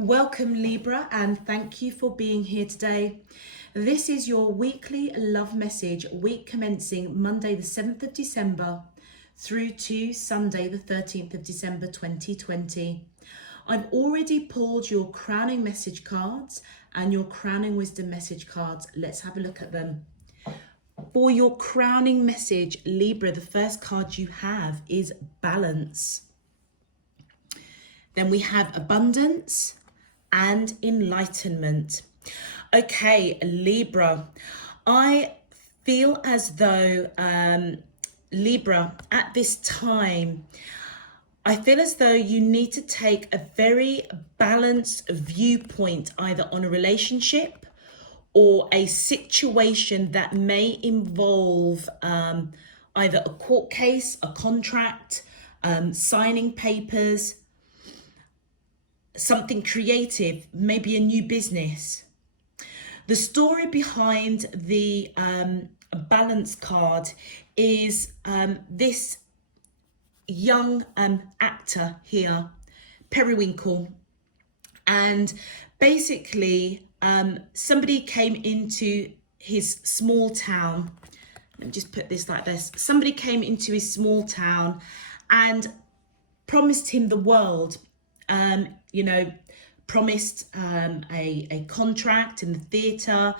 Welcome Libra, and thank you for being here today. This is your weekly love message, week commencing Monday the 7th of December through to Sunday the 13th of December 2020. I've already pulled your crowning message cards and your crowning wisdom message cards. Let's have a look at them. For your crowning message, Libra, the first card you have is balance. Then we have abundance and enlightenment. Okay, Libra, I feel as though, Libra, at this time, I feel as though you need to take a very balanced viewpoint either on a relationship or a situation that may involve either a court case, a contract, signing papers, something creative, maybe a new business. The story behind the balance card is this young actor here, Periwinkle, and basically somebody came into his small town. Let me just put this like this. Somebody came into his small town and promised him the world. Promised a contract in the theatre,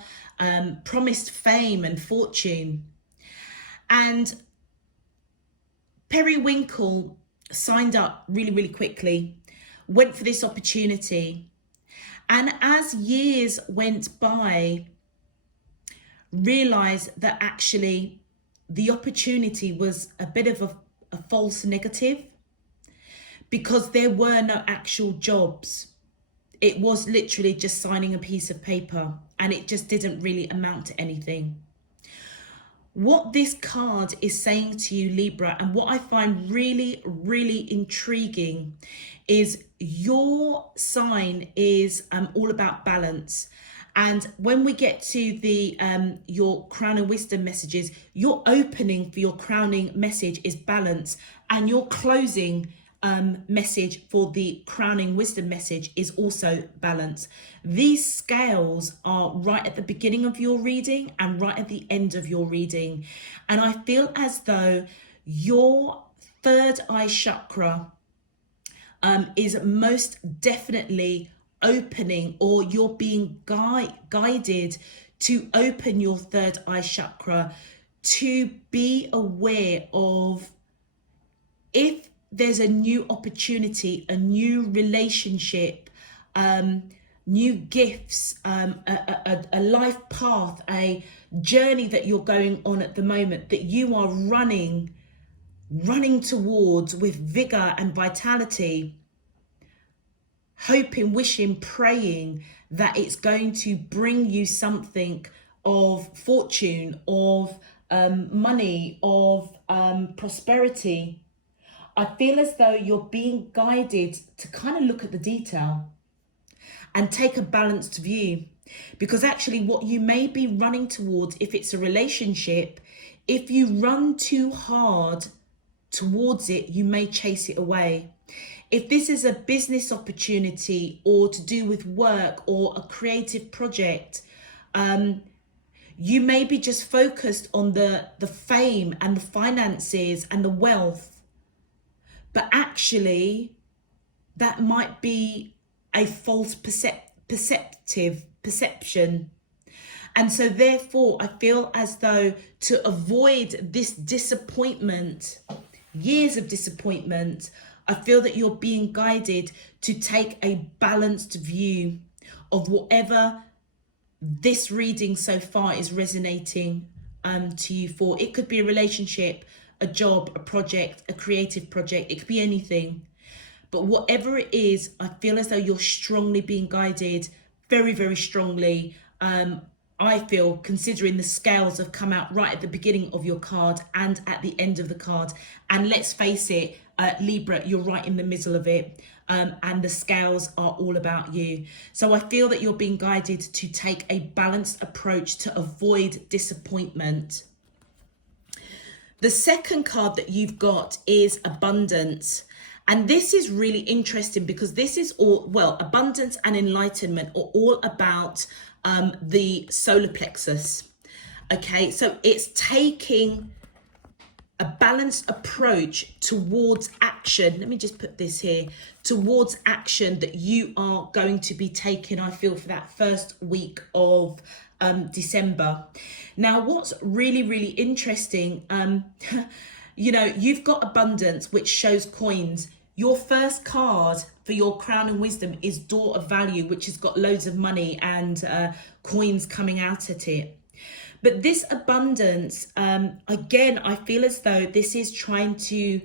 promised fame and fortune. And Periwinkle signed up really, really quickly, went for this opportunity. And as years went by, realised that actually the opportunity was a bit of a false negative, because there were no actual jobs. It was literally just signing a piece of paper, and it just didn't really amount to anything. What this card is saying to you, Libra, and what I find really, really intriguing, is your sign is all about balance. And when we get to the your crowning wisdom messages, your opening for your crowning message is balance, and your closing message for the crowning wisdom message is also balance. These scales are right at the beginning of your reading and right at the end of your reading. And I feel as though your third eye chakra is most definitely opening, or you're being guided to open your third eye chakra to be aware of if there's a new opportunity, a new relationship, new gifts, a life path, a journey that you're going on at the moment that you are running towards with vigor and vitality, hoping, wishing, praying that it's going to bring you something of fortune, of money, of prosperity. I feel as though you're being guided to kind of look at the detail and take a balanced view, because actually what you may be running towards, if it's a relationship, if you run too hard towards it, you may chase it away. If this is a business opportunity or to do with work or a creative project, you may be just focused on the fame and the finances and the wealth. But actually, that might be a false perception. And so therefore, I feel as though to avoid this disappointment, years of disappointment, I feel that you're being guided to take a balanced view of whatever this reading so far is resonating to you for. It could be a relationship, a job, a project, a creative project. It could be anything. But whatever it is, I feel as though you're strongly being guided, very, very strongly. I feel, considering the scales have come out right at the beginning of your card and at the end of the card. And let's face it, Libra, you're right in the middle of it. And the scales are all about you. So I feel that you're being guided to take a balanced approach to avoid disappointment. The second card that you've got is abundance. And this is really interesting because this is all, well, abundance and enlightenment are all about the solar plexus. Okay, so it's taking a balanced approach towards action. Let me just put this here, towards action that you are going to be taking, I feel, for that first week of December. Now, what's really, really interesting, you know, you've got abundance, which shows coins. Your first card for your crown and wisdom is door of value, which has got loads of money and coins coming out at it. But this abundance, again, I feel as though this is trying to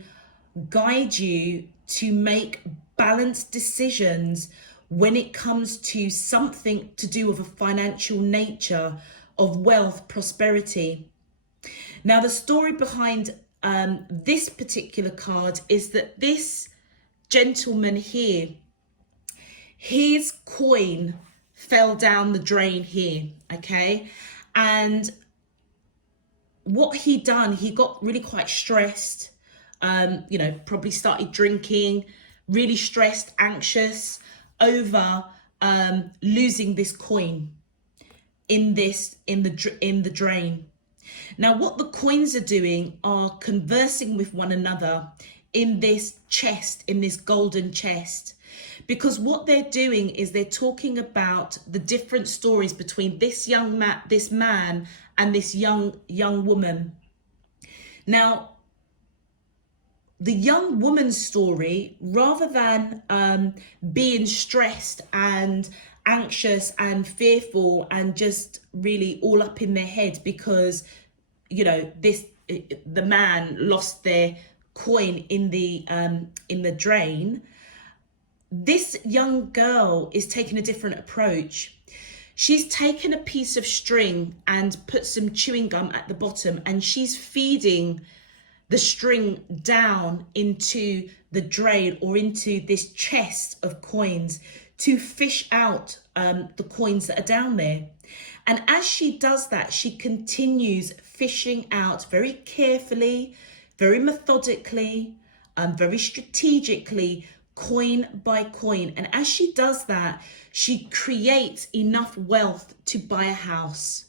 guide you to make balanced decisions when it comes to something to do with a financial nature of wealth, prosperity. Now, the story behind this particular card is that this gentleman here, his coin fell down the drain here, okay? And what he done, he got really quite stressed, you know, probably started drinking, really stressed, anxious over losing this coin in the drain. Now, what the coins are doing are conversing with one another in this chest, in this golden chest. Because what they're doing is they're talking about the different stories between this man and this young woman. Now, the young woman's story, rather than being stressed and anxious and fearful and just really all up in their head because, you know, the man lost their coin in the drain, this young girl is taking a different approach. She's taken a piece of string and put some chewing gum at the bottom, and she's feeding the string down into the drain or into this chest of coins to fish out the coins that are down there. And as she does that, she continues fishing out very carefully, very methodically, very strategically, coin by coin. And as she does that, she creates enough wealth to buy a house.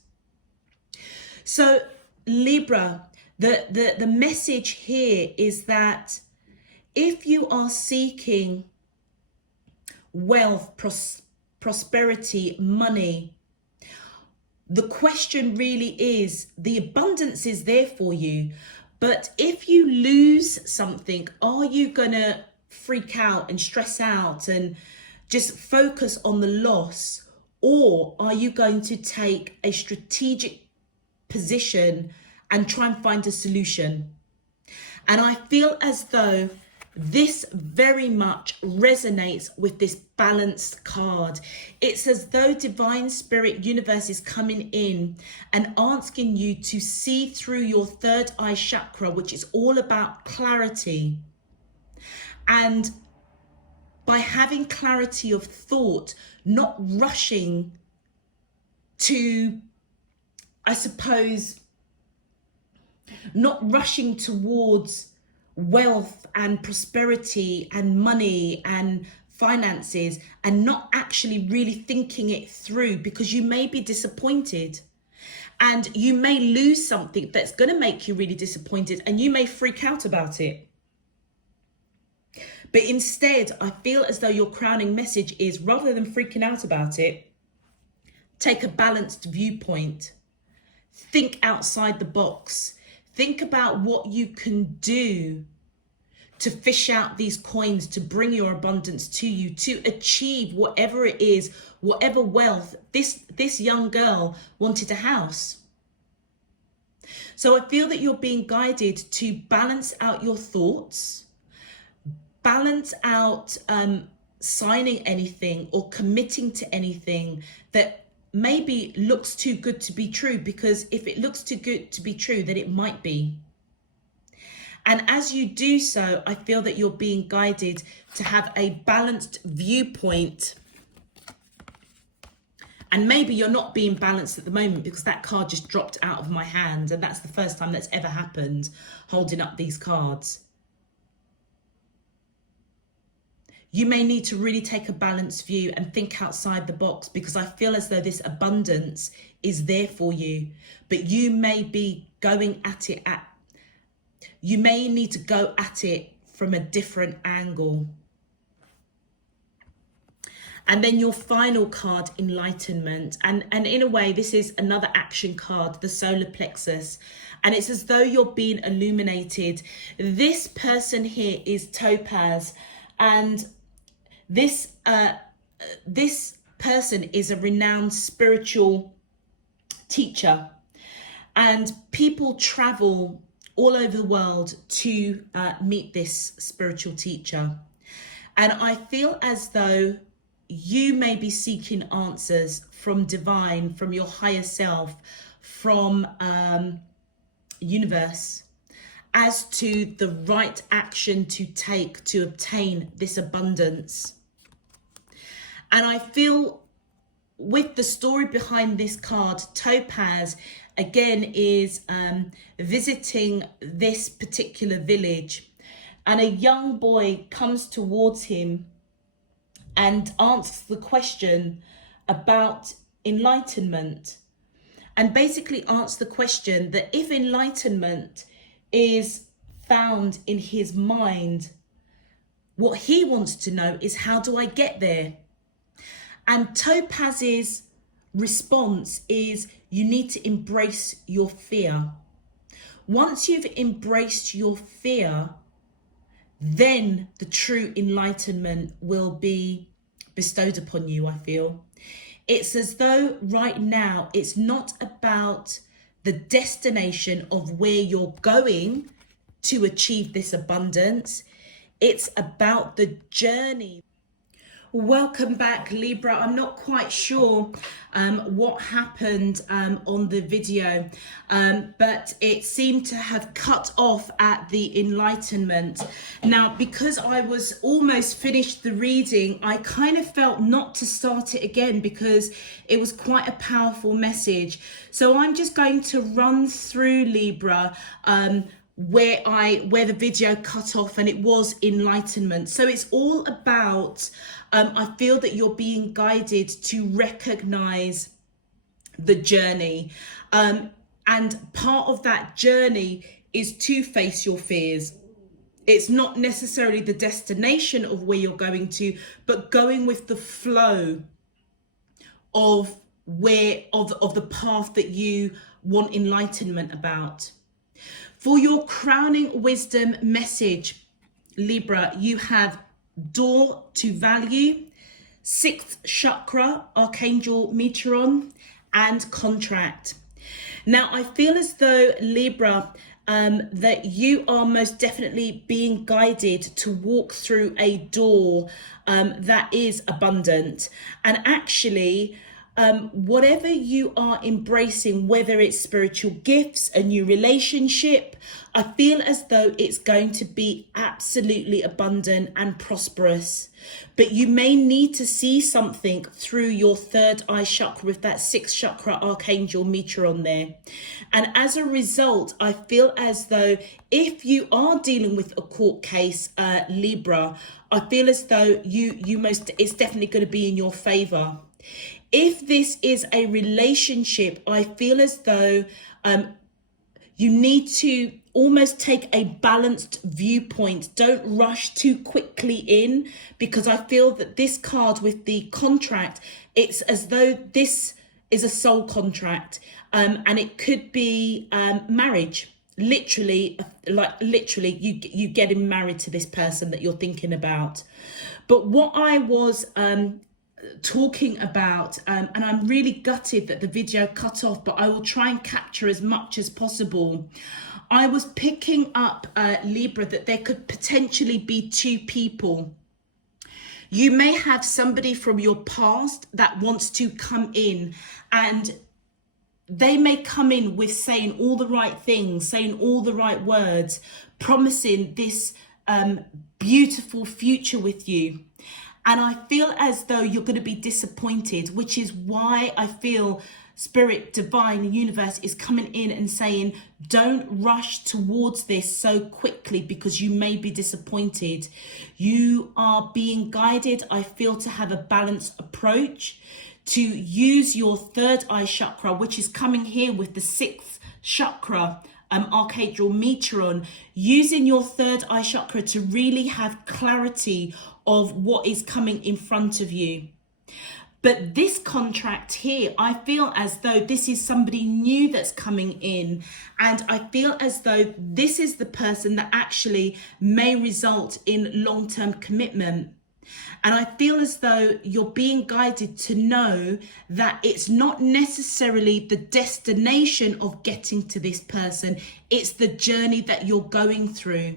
So Libra, the message here is that if you are seeking wealth, prosperity, money, the question really is, the abundance is there for you, but if you lose something, are you gonna freak out and stress out and just focus on the loss, or are you going to take a strategic position and try and find a solution? And I feel as though this very much resonates with this balanced card. It's as though divine spirit universe is coming in and asking you to see through your third eye chakra, which is all about clarity. And by having clarity of thought, not rushing to, I suppose, not rushing towards wealth and prosperity and money and finances, and not actually really thinking it through, because you may be disappointed and you may lose something that's going to make you really disappointed and you may freak out about it. But instead, I feel as though your crowning message is, rather than freaking out about it, take a balanced viewpoint. Think outside the box. Think about what you can do to fish out these coins, to bring your abundance to you, to achieve whatever it is, whatever wealth. This young girl wanted a house. So I feel that you're being guided to balance out your thoughts, balance out signing anything or committing to anything that maybe looks too good to be true, because if it looks too good to be true, then it might be. And as you do so, I feel that you're being guided to have a balanced viewpoint. And maybe you're not being balanced at the moment, because that card just dropped out of my hand, and that's the first time that's ever happened, holding up these cards. you may need to really take a balanced view and think outside the box, because I feel as though this abundance is there for you, but you may be going at it you may need to go at it from a different angle. And then your final card, enlightenment. And in a way, this is another action card, the solar plexus. And it's as though you're being illuminated. This person here is Topaz. And this person is a renowned spiritual teacher. And people travel all over the world to meet this spiritual teacher. And I feel as though you may be seeking answers from divine, from your higher self, from universe, as to the right action to take to obtain this abundance. And I feel with the story behind this card, Topaz again is visiting this particular village, and a young boy comes towards him and asks the question about enlightenment, and basically asks the question that if enlightenment is found in his mind, what he wants to know is, how do I get there? And Topaz's response is, you need to embrace your fear. Once you've embraced your fear, then the true enlightenment will be bestowed upon you, I feel. It's as though right now it's not about the destination of where you're going to achieve this abundance. It's about the journey. Welcome back, Libra. I'm not quite sure what happened on the video, but it seemed to have cut off at the enlightenment. Now, because I was almost finished the reading, I kind of felt not to start it again because it was quite a powerful message. So I'm just going to run through, Libra, where the video cut off, and it was enlightenment. So it's all about I feel that you're being guided to recognize the journey, and part of that journey is to face your fears. It's not necessarily the destination of where you're going to, but going with the flow of the path that you want enlightenment about. For your crowning wisdom message, Libra, you have door to value, 6th chakra, Archangel Meteoron, and contract. Now, I feel as though, Libra, that you are most definitely being guided to walk through a door that is abundant. And actually, whatever you are embracing, whether it's spiritual gifts, a new relationship, I feel as though it's going to be absolutely abundant and prosperous. But you may need to see something through your third eye chakra with that 6th chakra Archangel Meteoron there. And as a result, I feel as though if you are dealing with a court case, Libra, I feel as though it's definitely going to be in your favor. If this is a relationship, I feel as though you need to almost take a balanced viewpoint. Don't rush too quickly in, because I feel that this card with the contract, it's as though this is a soul contract, and it could be marriage. Literally you getting married to this person that you're thinking about. But what I was talking about, and I'm really gutted that the video cut off, but I will try and capture as much as possible. I was picking up, Libra, that there could potentially be two people. You may have somebody from your past that wants to come in, and they may come in with saying all the right things, saying all the right words, promising this beautiful future with you. And I feel as though you're going to be disappointed, which is why I feel Spirit, divine, universe is coming in and saying, don't rush towards this so quickly because you may be disappointed. You are being guided, I feel, to have a balanced approach, to use your third eye chakra, which is coming here with the sixth chakra, Archangel Meteoron, using your third eye chakra to really have clarity of what is coming in front of you. But this contract here, I feel as though this is somebody new that's coming in. And I feel as though this is the person that actually may result in long-term commitment. And I feel as though you're being guided to know that it's not necessarily the destination of getting to this person. It's the journey that you're going through.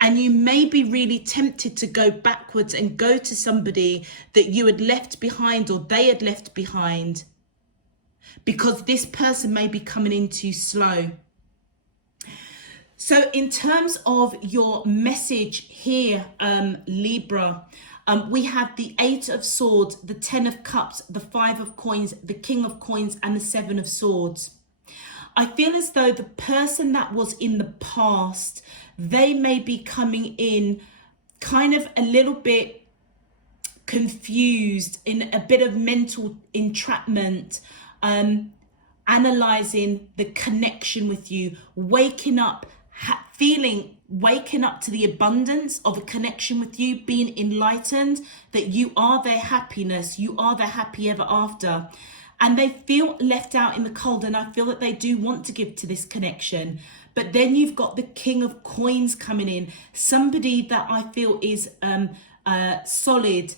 And you may be really tempted to go backwards and go to somebody that you had left behind or they had left behind, because this person may be coming in too slow. So in terms of your message here, Libra, we have the 8 of Swords, the 10 of Cups, the 5 of Coins, the King of Coins, and the 7 of Swords. I feel as though the person that was in the past, they may be coming in kind of a little bit confused, in a bit of mental entrapment, analyzing the connection with you, waking up, waking up to the abundance of a connection with you, being enlightened that you are their happiness, you are their happy ever after. And they feel left out in the cold, and I feel that they do want to give to this connection. But then you've got the King of Coins coming in, somebody that I feel is solid,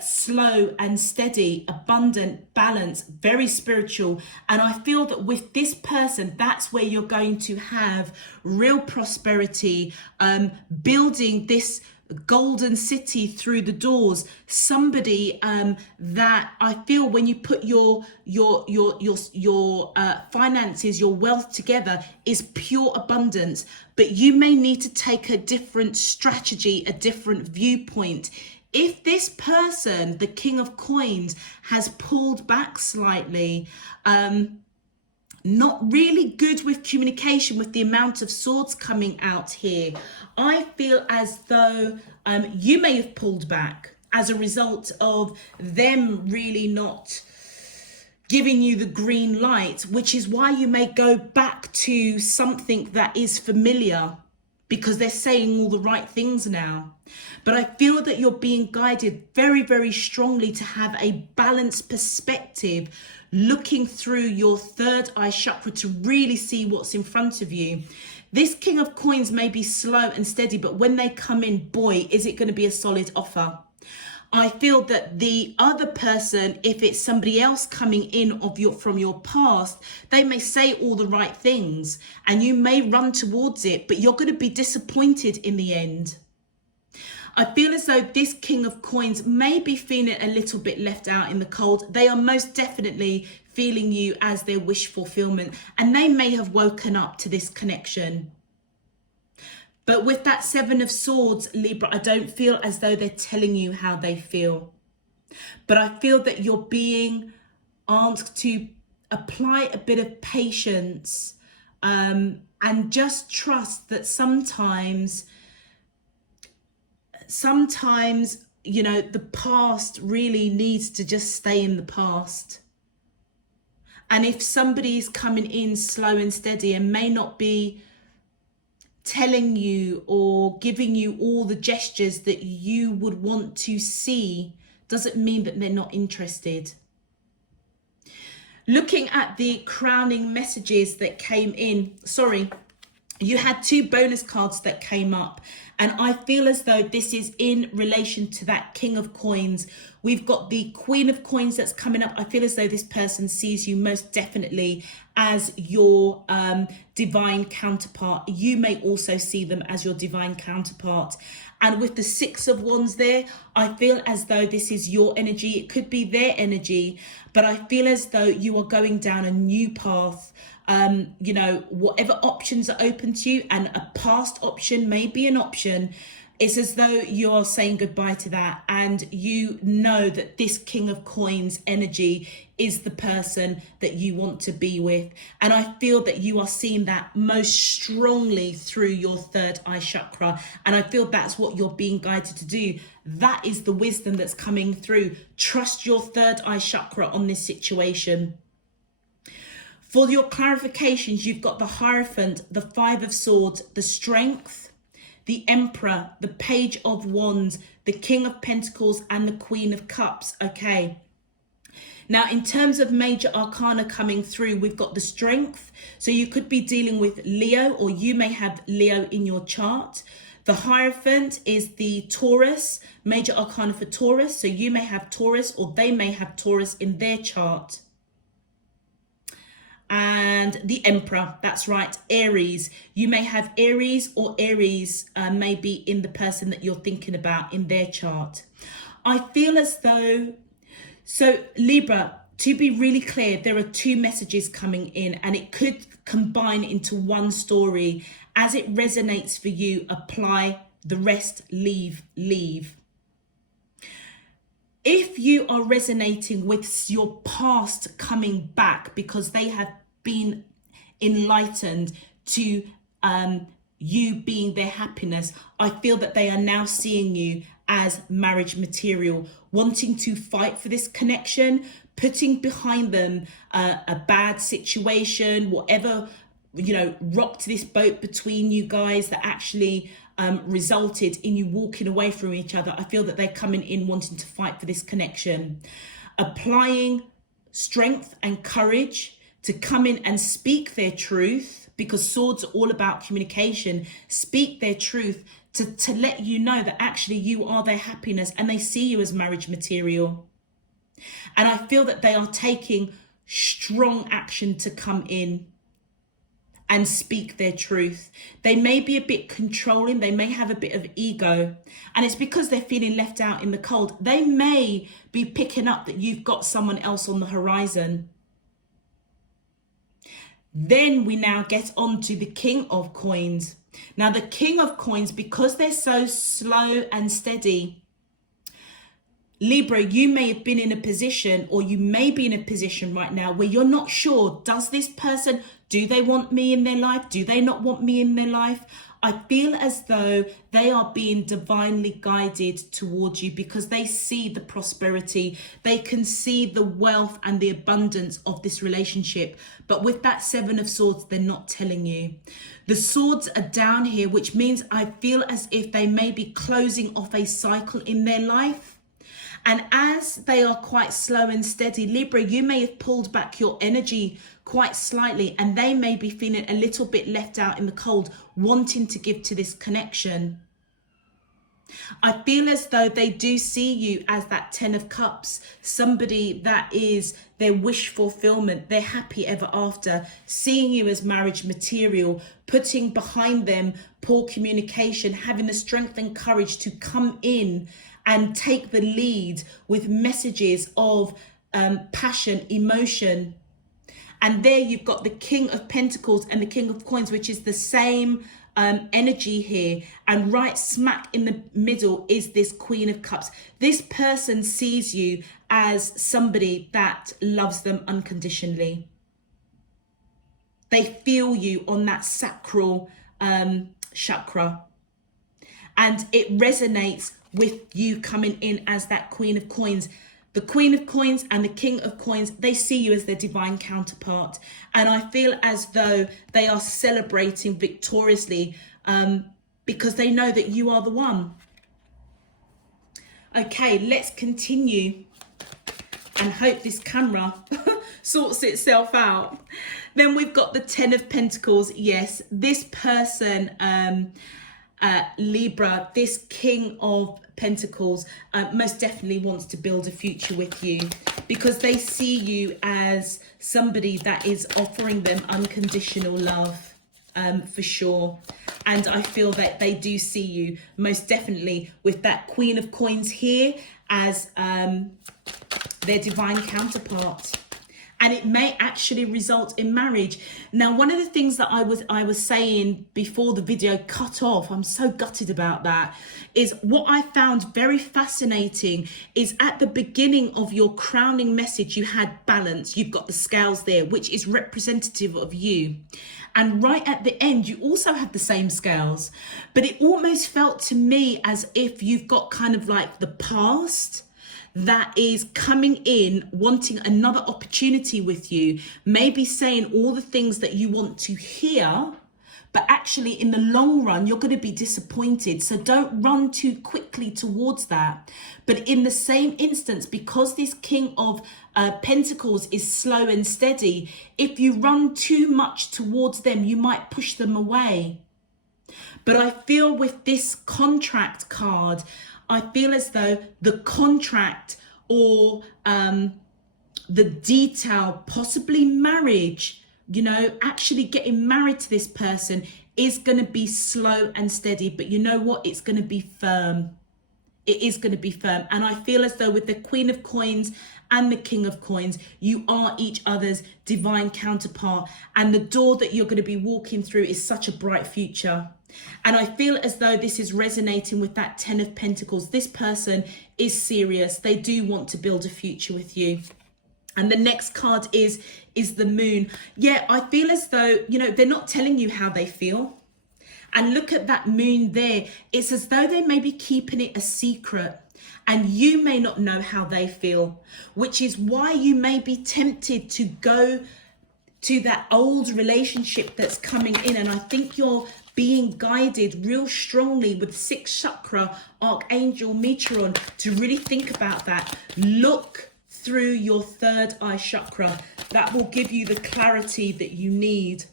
slow and steady, abundant, balanced, very spiritual. And I feel that with this person, that's where you're going to have real prosperity, building this golden city through the doors. Somebody that I feel when you put your finances, your wealth together, is pure abundance. But you may need to take a different strategy, a different viewpoint. If this person, the King of Coins, has pulled back slightly, not really good with communication, with the amount of swords coming out here, I feel as though you may have pulled back as a result of them really not giving you the green light, which is why you may go back to something that is familiar, because they're saying all the right things now. But I feel that you're being guided very, very strongly to have a balanced perspective, looking through your third eye chakra to really see what's in front of you. This King of Coins may be slow and steady, but when they come in, boy, is it going to be a solid offer. I feel that the other person, if it's somebody else coming in from your past, they may say all the right things and you may run towards it, but you're going to be disappointed in the end. I feel as though this King of Coins may be feeling a little bit left out in the cold. They are most definitely feeling you as their wish fulfillment, and they may have woken up to this connection. But with that 7 of Swords, Libra, I don't feel as though they're telling you how they feel. But I feel that you're being asked to apply a bit of patience, and just trust that sometimes, you know, the past really needs to just stay in the past. And if somebody's coming in slow and steady and may not be telling you or giving you all the gestures that you would want to see, doesn't mean that they're not interested. Looking at the crowning messages that came in, you had 2 bonus cards that came up, and I feel as though this is in relation to that King of Coins. We've got the Queen of Coins that's coming up. I feel as though this person sees you most definitely as your divine counterpart. You may also see them as your divine counterpart. And with the 6 of Wands there, I feel as though this is your energy. It could be their energy, but I feel as though you are going down a new path. You know, whatever options are open to you, and a past option may be an option. It's as though you're saying goodbye to that, and you know that this King of Coins energy is the person that you want to be with. And I feel that you are seeing that most strongly through your third eye chakra. And I feel that's what you're being guided to do. That is the wisdom that's coming through. Trust your third eye chakra on this situation. For your clarifications, you've got the Hierophant, the Five of Swords, the Strength, the Emperor, the Page of Wands, the King of Pentacles, and the Queen of Cups. Okay. Now, in terms of major arcana coming through, we've got the Strength. So you could be dealing with Leo, or you may have Leo in your chart. The Hierophant is the Taurus, major arcana for Taurus. So you may have Taurus, or they may have Taurus in their chart. And the Emperor, that's right, Aries. You may have Aries, or Aries may be in the person that you're thinking about in their chart. I feel as though, so Libra, to be really clear, there are two messages coming in, and it could combine into one story. As it resonates for you, apply; the rest, leave. If you are resonating with your past coming back because they have been enlightened to you being their happiness, I feel that they are now seeing you as marriage material, wanting to fight for this connection, putting behind them a bad situation, whatever, rocked this boat between you guys that actually resulted in you walking away from each other. I feel that they're coming in wanting to fight for this connection, applying strength and courage to come in and speak their truth, because swords are all about communication. Speak their truth to let you know that actually you are their happiness, and they see you as marriage material. And I feel that they are taking strong action to come in and speak their truth. They may be a bit controlling, they may have a bit of ego, and it's because they're feeling left out in the cold. They may be picking up that you've got someone else on the horizon. Then we now get on to the King of Coins. Now the King of Coins, because they're so slow and steady, Libra, you may have been in a position, or you may be in a position right now where you're not sure, does this person, do they want me in their life? Do they not want me in their life? I feel as though they are being divinely guided towards you because they see the prosperity. They can see the wealth and the abundance of this relationship. But with that Seven of Swords, they're not telling you. The swords are down here, which means I feel as if they may be closing off a cycle in their life. And as they are quite slow and steady, Libra, you may have pulled back your energy quite slightly, and they may be feeling a little bit left out in the cold, wanting to give to this connection. I feel as though they do see you as that 10 of Cups, somebody that is their wish fulfillment, their happy ever after, seeing you as marriage material, putting behind them poor communication, having the strength and courage to come in and take the lead with messages of passion, emotion. And there you've got the King of Pentacles and the King of Coins, which is the same energy here. And right smack in the middle is this Queen of Cups. This person sees you as somebody that loves them unconditionally. They feel you on that sacral chakra. And it resonates with you coming in as that Queen of Coins. The Queen of Coins and the King of Coins, they see you as their divine counterpart. And I feel as though they are celebrating victoriously because they know that you are the one. Okay, let's continue and hope this camera sorts itself out. Then we've got the 10 of Pentacles. Yes, this person, Libra, this King of Pentacles most definitely wants to build a future with you because they see you as somebody that is offering them unconditional love, for sure. And I feel that they do see you most definitely with that Queen of Coins here as their divine counterpart. and it may actually result in marriage. Now, one of the things that I was saying before the video cut off, I'm so gutted about that, is what I found very fascinating is at the beginning of your crowning message, you had balance. You've got the scales there, which is representative of you. And right at the end, you also have the same scales. But it almost felt to me as if you've got kind of like the past that is coming in, wanting another opportunity with you, maybe saying all the things that you want to hear, but actually in the long run, you're going to be disappointed. So don't run too quickly towards that. But in the same instance, because this King of Pentacles is slow and steady, if you run too much towards them, you might push them away. But I feel with this contract card, I feel as though the contract or the detail, possibly marriage, you know, actually getting married to this person is going to be slow and steady. But you know what? It's going to be firm. It is going to be firm. And I feel as though with the Queen of Coins and the King of Coins, you are each other's divine counterpart. And the door that you're going to be walking through is such a bright future. And I feel as though this is resonating with that 10 of Pentacles. This person is serious. They do want to build a future with you. And the next card is the Moon. Yeah, I feel as though, you know, they're not telling you how they feel. And look at that Moon there. It's as though they may be keeping it a secret. And you may not know how they feel, which is why you may be tempted to go to that old relationship that's coming in. And I think you're being guided real strongly with 6th chakra, Archangel Meteoron, to really think about that. Look through your 3rd eye chakra. That will give you the clarity that you need.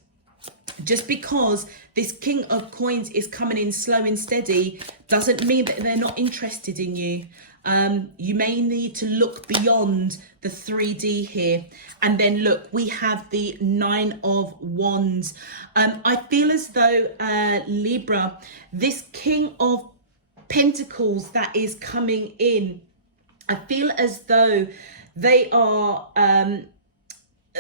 Just because this King of Coins is coming in slow and steady doesn't mean that they're not interested in you. You may need to look beyond the 3D here. And then look, we have the 9 of Wands. I feel as though Libra, this King of Pentacles that is coming in, I feel as though they are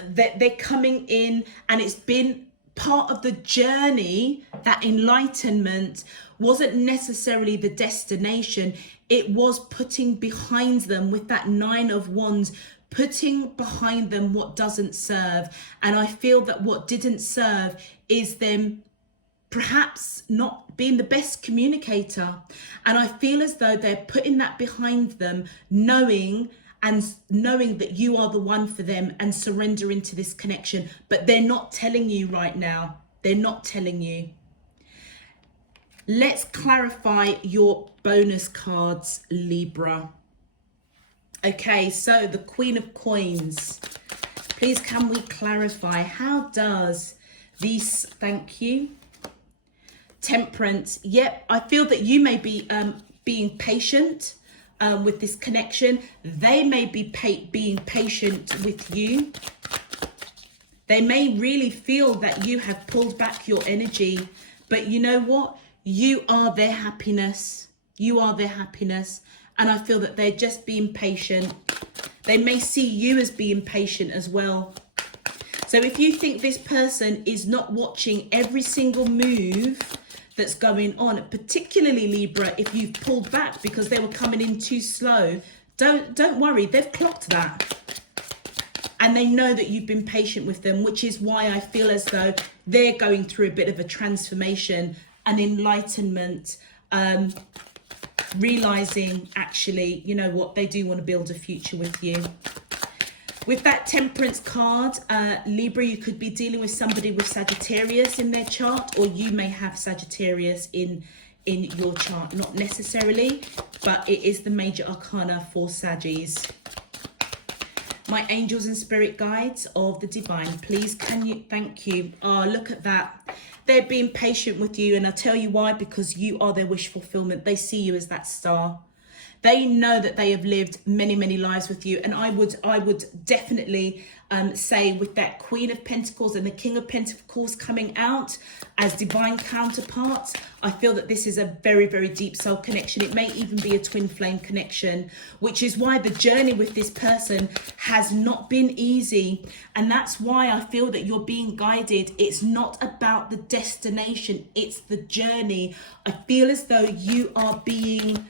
they're coming in, and it's been part of the journey. That enlightenment wasn't necessarily the destination. It was putting behind them, with that 9 of Wands, putting behind them what doesn't serve. And I feel that what didn't serve is them perhaps not being the best communicator. And I feel as though they're putting that behind them, knowing that you are the one for them, and surrendering to this connection. But they're not telling you right now. They're not telling you. Let's clarify your bonus cards, Libra. Okay, so the Queen of Coins. Please, can we clarify? How does these, thank you. Temperance. Yep, I feel that you may be being patient with this connection. They may be being patient with you. They may really feel that you have pulled back your energy. But you know what? You are their happiness. You are their happiness. And I feel that they're just being patient. They may see you as being patient as well. So if you think this person is not watching every single move that's going on, particularly Libra, if you've pulled back because they were coming in too slow, don't worry, they've clocked that. And they know that you've been patient with them, which is why I feel as though they're going through a bit of a transformation, an enlightenment, realizing actually, you know what, they do want to build a future with you. With that Temperance card, Libra, you could be dealing with somebody with Sagittarius in their chart, or you may have Sagittarius in your chart. Not necessarily, but it is the major arcana for Saggies. My angels and spirit guides of the divine, please can you, thank you. Oh, look at that. They're being patient with you, and I'll tell you why, because you are their wish fulfillment. They see you as that star. They know that they have lived many, many lives with you. And I would definitely say, with that Queen of Pentacles and the King of Pentacles coming out as divine counterparts, I feel that this is a very, very deep soul connection. It may even be a twin flame connection, which is why the journey with this person has not been easy. And that's why I feel that you're being guided. It's not about the destination, it's the journey. I feel as though you are being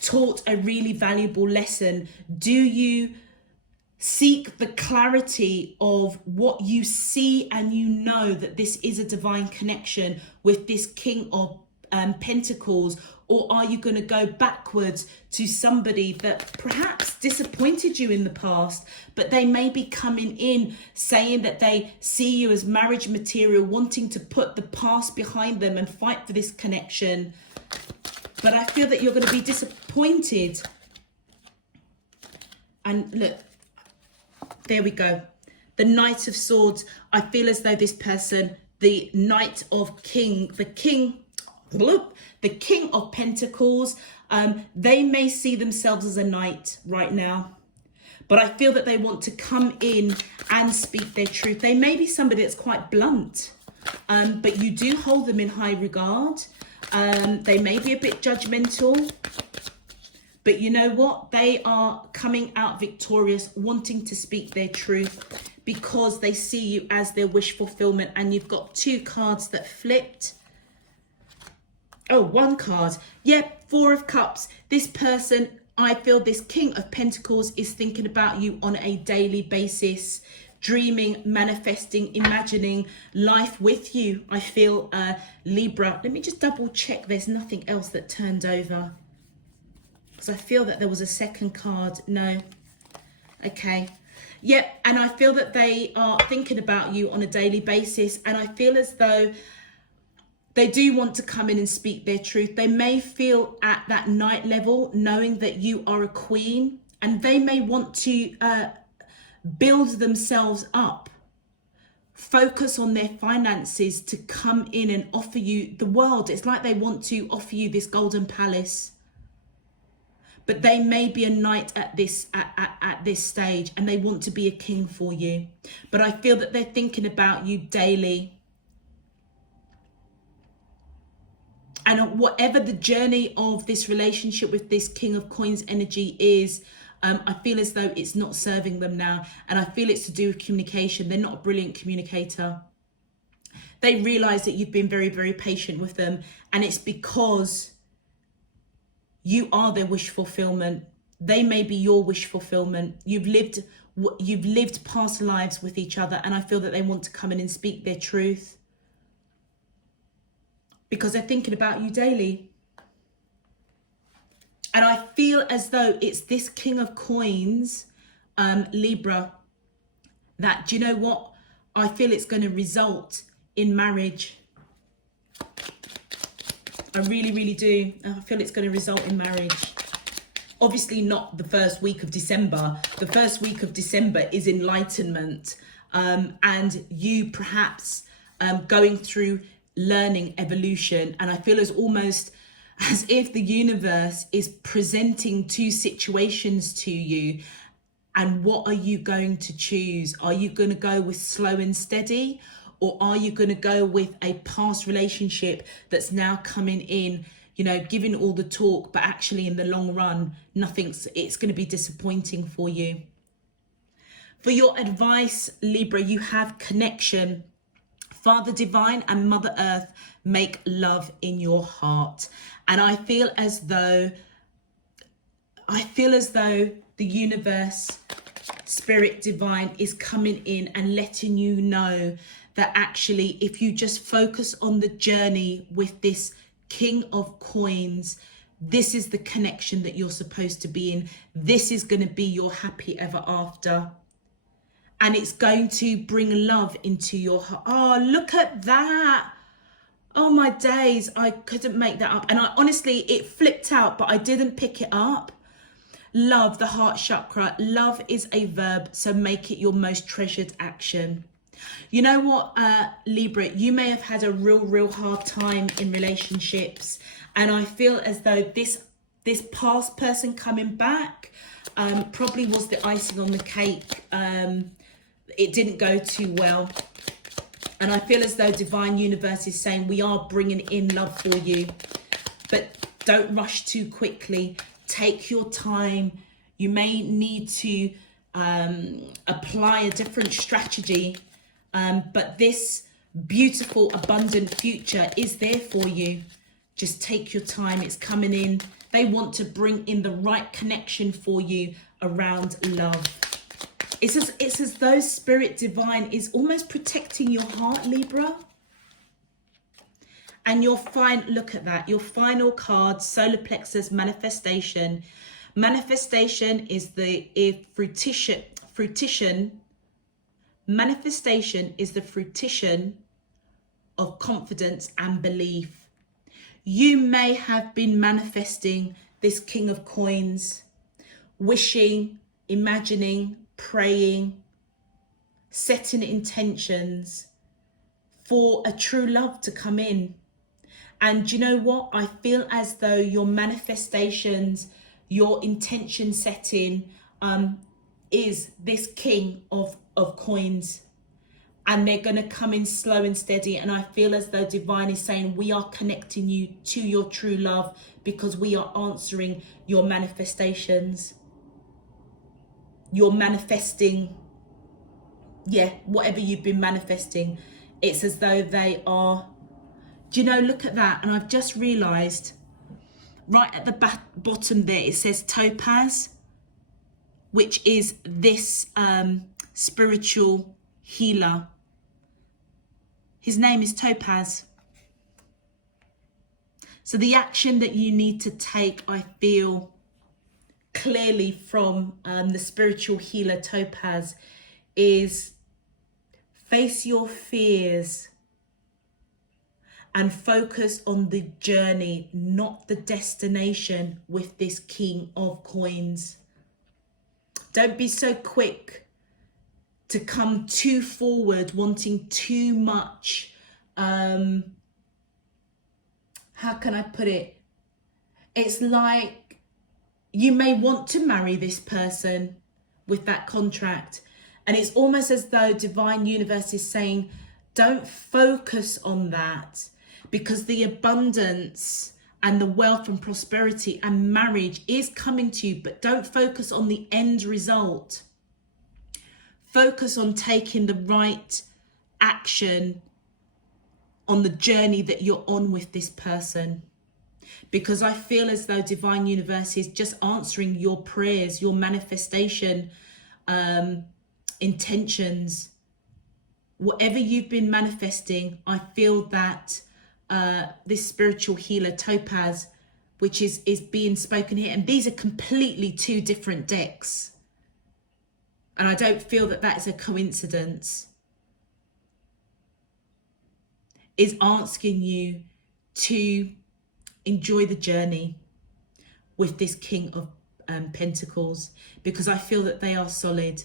taught a really valuable lesson. Do you seek the clarity of what you see, and you know that this is a divine connection with this King of Pentacles? Or are you going to go backwards to somebody that perhaps disappointed you in the past, but they may be coming in saying that they see you as marriage material, wanting to put the past behind them and fight for this connection? But I feel that you're going to be disappointed. And look, there we go. The Knight of Swords. I feel as though this person, the Knight of the King of Pentacles, they may see themselves as a knight right now. But I feel that they want to come in and speak their truth. They may be somebody that's quite blunt, but you do hold them in high regard. They may be a bit judgmental, but you know what? They are coming out victorious, wanting to speak their truth because they see you as their wish fulfillment. And you've got two cards that flipped. Oh, one card. Yep, Four of Cups. This person, I feel this King of Pentacles is thinking about you on a daily basis, dreaming, manifesting, imagining life with you. I feel Libra. Let me just double check there's nothing else that turned over, because I feel that there was a second card. No. Okay. Yep. And I feel that they are thinking about you on a daily basis. And I feel as though they do want to come in and speak their truth. They may feel at that night level, knowing that you are a queen, and they may want to build themselves up, focus on their finances to come in and offer you the world. It's like they want to offer you this golden palace. But they may be a knight at this stage, and they want to be a king for you. But I feel that they're thinking about you daily. And whatever the journey of this relationship with this King of Coins energy is, I feel as though it's not serving them now. And I feel it's to do with communication. They're not a brilliant communicator. They realize that you've been very, very patient with them. And it's because you are their wish fulfillment. They may be your wish fulfillment. You've lived past lives with each other. And I feel that they want to come in and speak their truth, because they're thinking about you daily. And I feel as though it's this King of Coins, Libra, that, do you know what? I feel it's going to result in marriage. I really, really do. I feel it's going to result in marriage. Obviously not the first week of December. The first week of December is enlightenment. And you perhaps going through learning, evolution. And I feel almost as if the universe is presenting two situations to you. And what are you going to choose? Are you going to go with slow and steady? Or are you going to go with a past relationship that's now coming in, you know, giving all the talk, but actually in the long run, it's going to be disappointing for you. For your advice, Libra, you have connection. Father Divine and Mother Earth make love in your heart. And I feel as though the universe, Spirit Divine, is coming in and letting you know that actually, if you just focus on the journey with this King of Coins, this is the connection that you're supposed to be in. This is going to be your happy ever after. And it's going to bring love into your heart. Oh, look at that. Oh, my days. I couldn't make that up. And honestly, it flipped out, but I didn't pick it up. Love, the heart chakra. Love is a verb, so make it your most treasured action. You know what, Libra, you may have had a real hard time in relationships. And I feel as though this this past person coming back probably was the icing on the cake. It didn't go too well. And I feel as though Divine Universe is saying we are bringing in love for you. But don't rush too quickly. Take your time. You may need to apply a different strategy. But this beautiful, abundant future is there for you. Just take your time. It's coming in. They want to bring in the right connection for you around love. It's as though Spirit Divine is almost protecting your heart, Libra. And look at that. Your final card, Solar Plexus Manifestation. Manifestation is fruition. Manifestation is the fruition of confidence and belief. You may have been manifesting this King of Coins, wishing, imagining, praying, setting intentions for a true love to come in. And you know what? I feel as though your manifestations, your intention setting is this King of Coins. And they're going to come in slow and steady. And I feel as though Divine is saying we are connecting you to your true love because we are answering your manifestations. You're manifesting, whatever you've been manifesting. It's as though they are, do you know, look at that. And I've just realised right at the bottom there, it says Topaz, which is this spiritual healer. His name is Topaz. So the action that you need to take, I feel clearly from the spiritual healer Topaz, is face your fears and focus on the journey, not the destination with this King of Coins. Don't be so quick to come too forward, wanting too much. How can I put it? It's like you may want to marry this person with that contract. And it's almost as though Divine Universe is saying, don't focus on that, because the abundance and the wealth and prosperity and marriage is coming to you, but don't focus on the end result. Focus on taking the right action on the journey that you're on with this person. Because I feel as though Divine Universe is just answering your prayers, your manifestation intentions. Whatever you've been manifesting, I feel that this spiritual healer Topaz, which is being spoken here, and these are completely two different decks. And I don't feel that that is a coincidence, is asking you to enjoy the journey with this King of Pentacles, because I feel that they are solid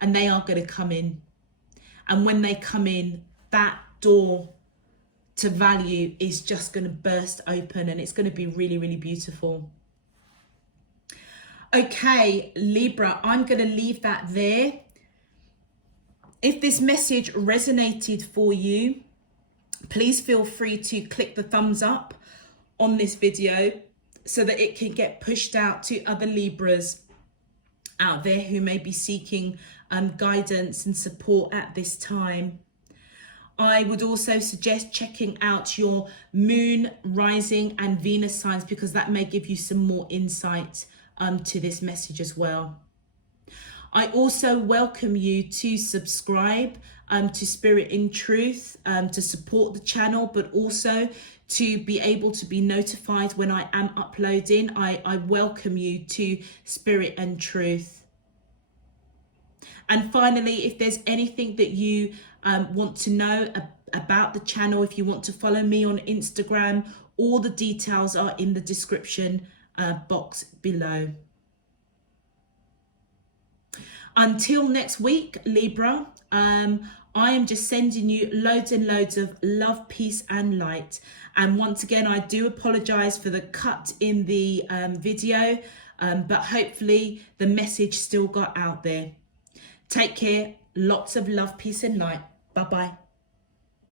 and they are going to come in. And when they come in, that door to value is just going to burst open, and it's going to be really, really beautiful. Okay, Libra, I'm going to leave that there. If this message resonated for you, please feel free to click the thumbs up on this video so that it can get pushed out to other Libras out there who may be seeking guidance and support at this time. I would also suggest checking out your moon, rising and Venus signs, because that may give you some more insight to this message as well. I also welcome you to subscribe to Spirit in Truth to support the channel, but also to be able to be notified when I am uploading. I welcome you to Spirit and Truth. And finally, if there's anything that you want to know about the channel, if you want to follow me on Instagram, all the details are in the description box below. Until next week, Libra, I am just sending you loads and loads of love, peace and light. And once again, I do apologize for the cut in the video, but hopefully the message still got out there. Take care. Lots of love, peace and light. Bye-bye.